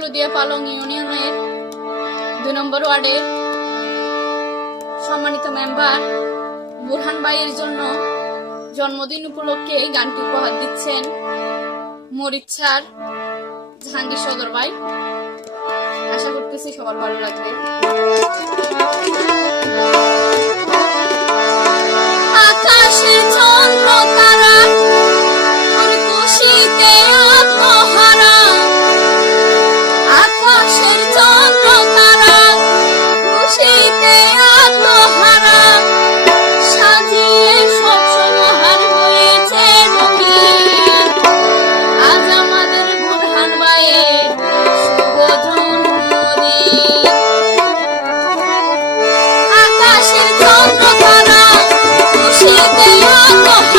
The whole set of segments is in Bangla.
হলুদিয়া পালং ইউনিয়নের দুই নম্বর ওয়ার্ডের সম্মানিত মেম্বার বুরহান ভাইয়ের জন্য জন্মদিন উপলক্ষে গানটি উপহার দিচ্ছেন মরিচ্ছার জাহাঙ্গীর সদর ভাই। আশা করতেছি সবার ভালো লাগবে। Oh, oh.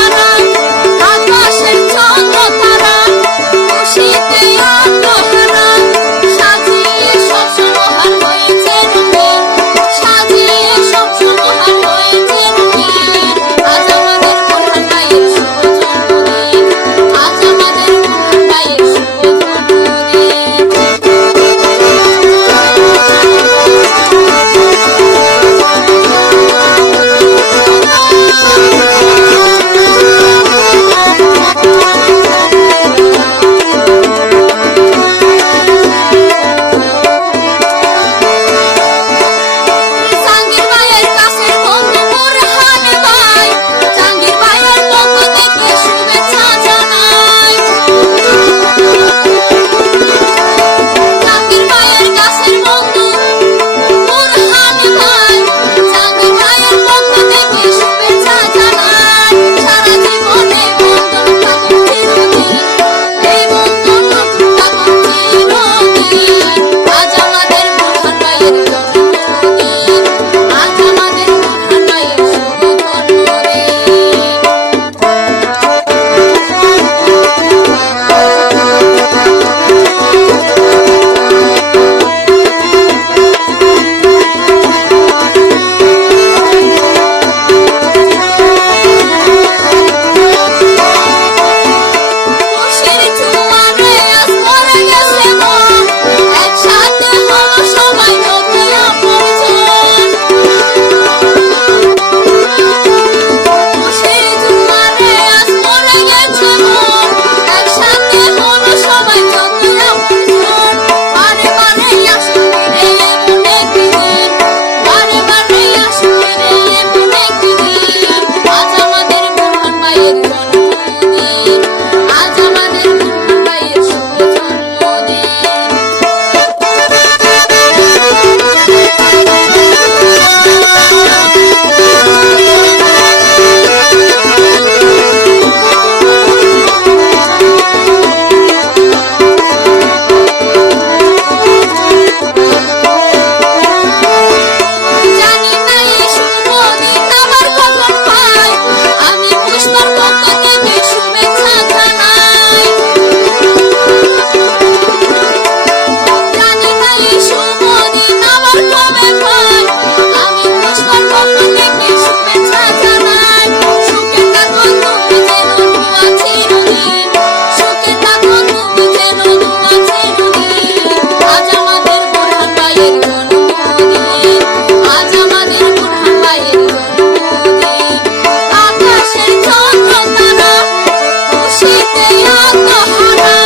Oh,